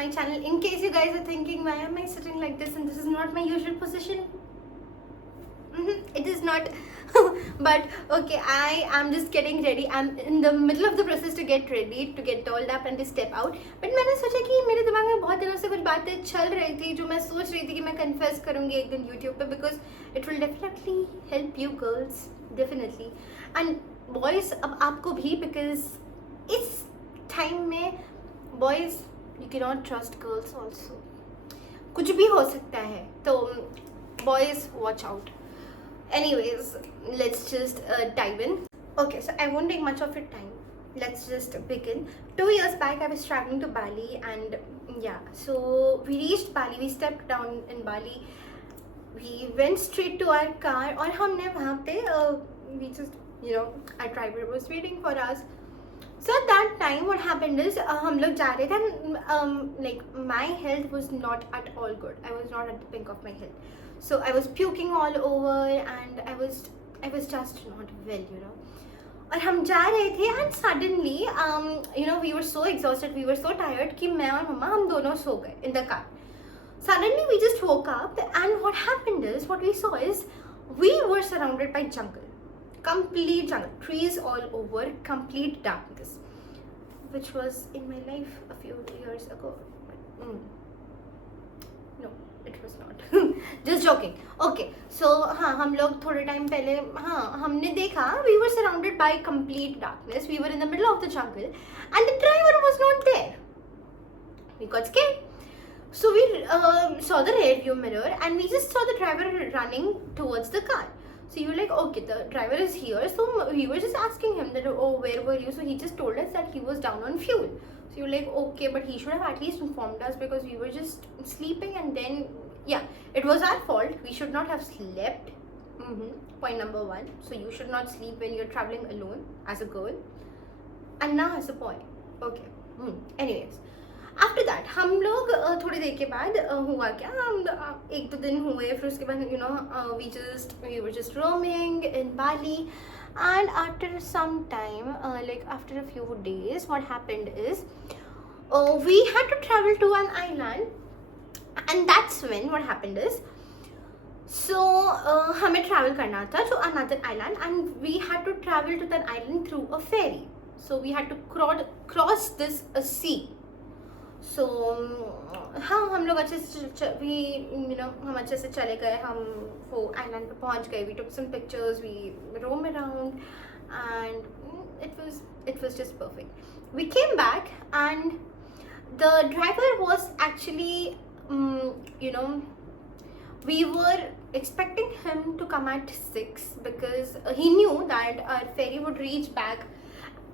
my channel. In case you guys are thinking, why am I sitting like this and this is not my usual position? It is not. But okay, I am just getting ready. I'm in the middle of the process to get ready, to get dolled up and to step out. But मैंने सोचा कि मेरे दिमाग में बहुत दिनों से कुछ बातें चल रही थी जो मैं सोच रही थी कि मैं confess करूँगी एक दिन YouTube पे, because it will definitely help you girls, definitely, and boys अब आपको भी, because इस time में boys you cannot trust girls also. कुछ भी हो सकता है, तो boys watch out. Anyways, let's just dive in. Okay, so I won't take much of your time. Let's just begin. 2 years back, I was traveling to Bali, and yeah, so we reached Bali. We stepped down in Bali. We went straight to our car, और हमने वहाँ पे we just, our driver was waiting for us. So at that time, what happened is हम लोग जा रहे थे, and like my health was not at all good. I was not at the pink of my health. So I was puking all over, and I was just not well. और हम जा रहे थे, and suddenly we were so exhausted, we were so tired कि मैं और मम्मा हम दोनों सो गए in the car. Suddenly we just woke up, and what happened is, what we saw is, we were surrounded by jungle, complete jungle, trees all over, complete darkness, which was in my life a few years ago. No, it was not. Just joking. Okay, so हाँ हम लोग थोड़े time पहले हमने देखा, we were surrounded by complete darkness, we were in the middle of the jungle, and the driver was not there. We got scared. So we saw the rear view mirror, and we just saw the driver running towards the car. So you were like, okay, the driver is here. So we were just asking him that, oh, where were you? So he just told us that he was down on fuel. So you were like, okay, but he should have at least informed us, because we were just sleeping, and then, yeah, it was our fault. We should not have slept. Point number 1. So you should not sleep when you're traveling alone as a girl. And now as a boy. Okay. Anyways. After that हम लोग थोड़ी देर के बाद हुआ क्या, हम 1-2 दिन हुए, फिर उसके बाद we were just roaming in Bali, and after some time, like after a few days, what happened is we had to travel to an island, and that's when what happened is, so हमें travel करना था to another island, and we had to travel to that island through a ferry. So we had to cross this sea. So हाँ हम लोग अच्छे से हम अच्छे से चले गए, हम वो आइलैंड पे पहुंच गए. We took some pictures, we roamed around, and it was just perfect. We came back, and the driver was actually we were expecting him to come at 6, because he knew that our ferry would reach back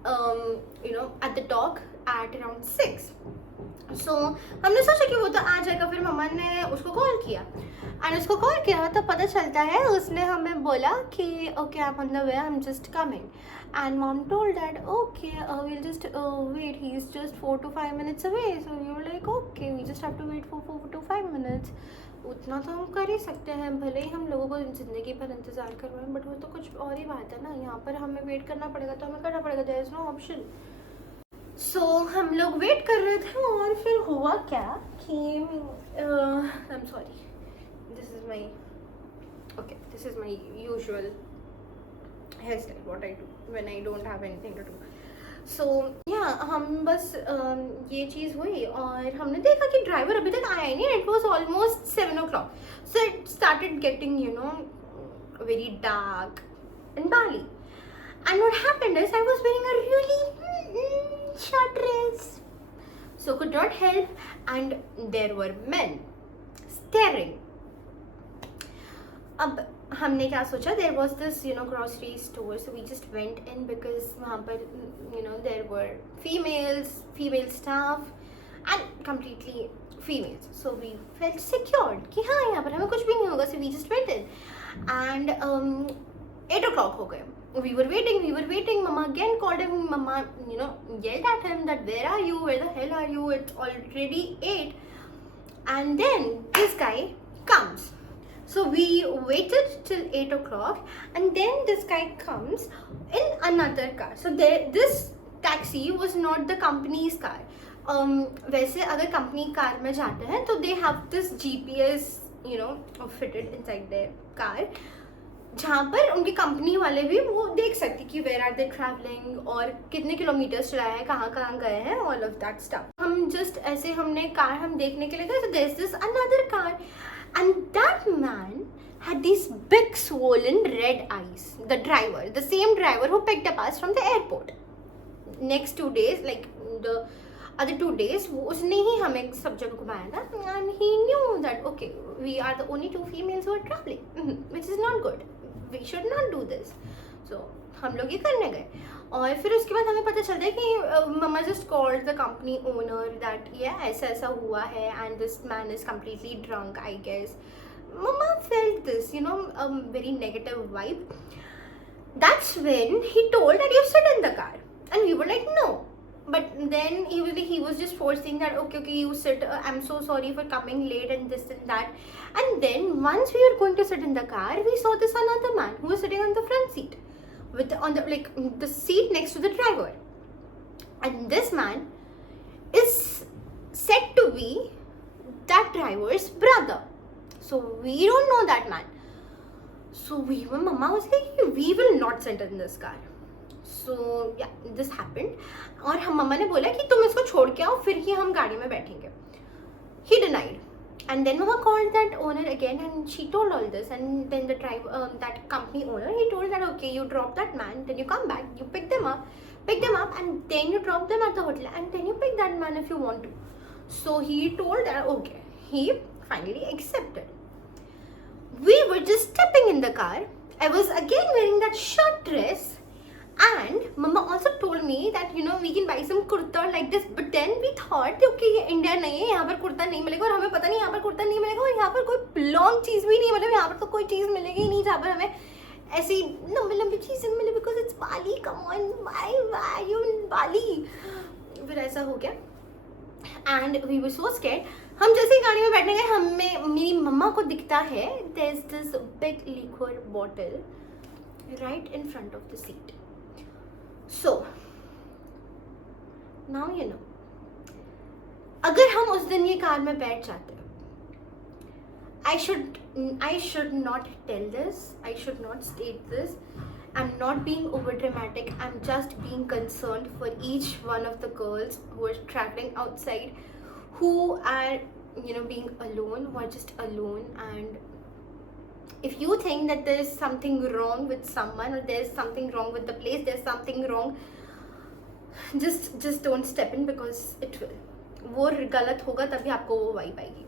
at the dock at around 6. So हमने सोचा कि वो तो आ जाएगा. फिर मम्मा ने उसको call किया, एंड उसको कॉल किया तो पता चलता है उसने हमें बोला कि okay, I'm on the way, I'm just coming. And mom told that okay, we'll just wait, he's just 4 to 5 minutes away. So we were like, okay, we just have to wait for 4 to 5 minutes. उतना तो हम कर ही सकते हैं, भले ही हम लोगों को ज़िंदगी पर इंतज़ार करवाएं, बट वो तो कुछ और ही बात है ना. यहाँ पर हमें वेट करना पड़ेगा तो हमें करना पड़ेगा, देयर इज़ नो ऑप्शन. सो हम लोग वेट कर रहे थे, और फिर हुआ क्या कि I am sorry, this is my usual hair style, what I do when I don't have anything to do. So या हम बस ये चीज़ हुई, और हमने देखा कि ड्राइवर अभी तक आया ही नहीं. It was almost 7 o'clock. So it started getting very dark in Bali. And what happened is, I was wearing a really short dress, so could not help, and there were men staring. अब हमने क्या सोचा, there was this grocery store, so we just went in, because वहाँ पर there were female staff, and completely females, so we felt secured कि हाँ यहाँ पर हमें कुछ भी नहीं होगा. So we just went in, and 8 o'clock हो गए. We were waiting. Mama again called him. Mama, yelled at him that, where are you? Where the hell are you? It's already 8. And then this guy comes. So we waited till 8 o'clock, and then this guy comes in another car. So this taxi was not the company's car. वैसे अगर company car में जाते हैं तो they have this GPS fitted inside their car, जहाँ पर उनकी company वाले भी वो देख सकते कि वेयर आर दे ट्रैवलिंग और कितने किलोमीटर्स चलाया है, कहाँ कहाँ गए हैं, ऑल ऑफ दैट स्टफ. हम जस्ट ऐसे हमने कार हम देखने के लिए गए, तो there is this another car and that man had these big swollen red eyes. The driver, the same driver who picked up us from the airport. Next 2 days, like the other 2 days, वो उसने ही हमें सब जगह घुमाया था, and he knew that okay, we are the only 2 females who are traveling, which is not good. We should not do this. So हम लोग ये करने गए, और फिर उसके बाद हमें पता चलता है कि mama just called the company owner that ये ऐसा ऐसा हुआ है and this man is completely drunk, I guess. Mama felt this, very negative vibe. That's when he told that you sit in the car, and we were like, no. But then he was just forcing that, okay, you sit. I'm so sorry for coming late and this and that. And then once we were going to sit in the car, we saw this another man who was sitting on the front seat, on the seat next to the driver. And this man is said to be that driver's brother. So we don't know that man. So Mama was like, we will not sit in this car. So yeah, this happened. और हम मम्मा ने बोला कि तुम इसको छोड़ के आओ, फिर ही हम गाड़ी में बैठेंगे. He denied. And then Mama called that owner again, and she told all this. And then the that company owner, he told that okay, you drop that man, then you come back, you pick them up, and then you drop them at the hotel, and then you pick that man if you want to. So he told that okay. He finally accepted. We were just stepping in the car. I was again wearing that short dress, and Mama also told me that we can buy some kurta like this. But then we thought okay, ये India नहीं है, यहाँ पर कुर्ता नहीं मिलेगा, और हमें पता नहीं यहाँ पर कुर्ता नहीं मिलेगा, और यहाँ पर कोई लॉन्ग चीज़ भी नहीं, मतलब यहाँ पर तो कोई चीज़ मिलेगी ही नहीं जहाँ पर हमें ऐसी लंबी लंबी चीज़ें मिले, because it's Bali. Come on, why you in Bali? फिर ऐसा हो गया, and we were so scared. हम जैसे ही गाड़ी में बैठने गए, हमें मेरी मम्मा को दिखता है there is this big liquor bottle right in front of the seat. So now अगर हम उस दिन ये कार में बैठ जाते, I should not tell this, I should not state this. I'm not being over dramatic, I'm just being concerned for each one of the girls who are traveling outside, who are being alone, who are just alone. And if you think that there is something wrong with someone, or there's something wrong with the place, there's something wrong, just don't step in, because it will, वो गलत होगा तभी आपको वो vibe आएगी.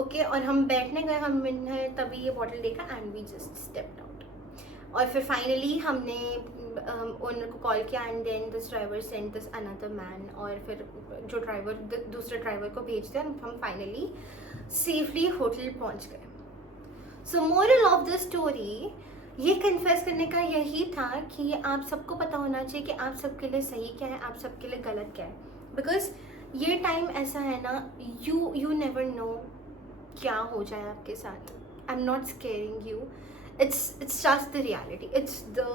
Okay, और हम बैठने गए, हमने तभी ये बॉटल देखा, and we just stepped out. और फिर फाइनली हमने ओनर को कॉल किया, and then this driver sent this another man, और फिर जो ड्राइवर दूसरे ड्राइवर को भेजते हैं, हम फाइनली सेफली होटल पहुंच गए. सो मोरल ऑफ द स्टोरी, ये कन्फेस करने का यही था कि आप सबको पता होना चाहिए कि आप सबके लिए सही क्या है, आप सबके लिए गलत क्या है. बिकॉज ये टाइम ऐसा है ना, यू नेवर नो क्या हो जाए आपके साथ. I am not squaring you, it's just the reality. It's the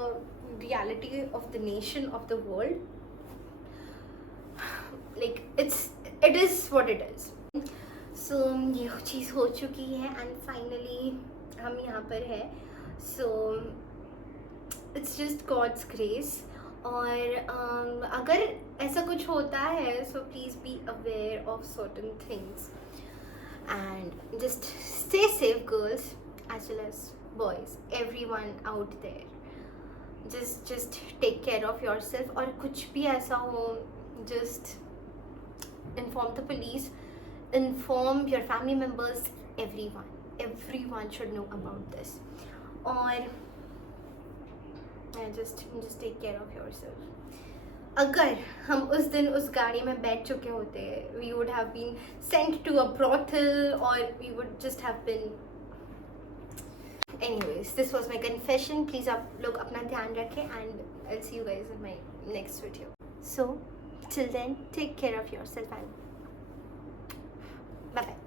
reality of the nation, of the world. Like it is what it is. So ये चीज़ हो चुकी है, and finally हम यहाँ पर है. So it's just God's grace. और अगर ऐसा कुछ होता है, so please be aware of certain things, and just stay safe, girls as well as boys, everyone out there. Just take care of yourself. और कुछ भी ऐसा हो, just inform the police, inform your family members, everyone should know about this. और just take care of yourself. अगर हम उस दिन उस गाड़ी में बैठ चुके होते, we would have been sent to a brothel, or we would just have been. Anyways, this was my confession. Please आप लोग अपना ध्यान रखें, and I'll see you guys in my next video. So till then, take care of yourself, and bye bye.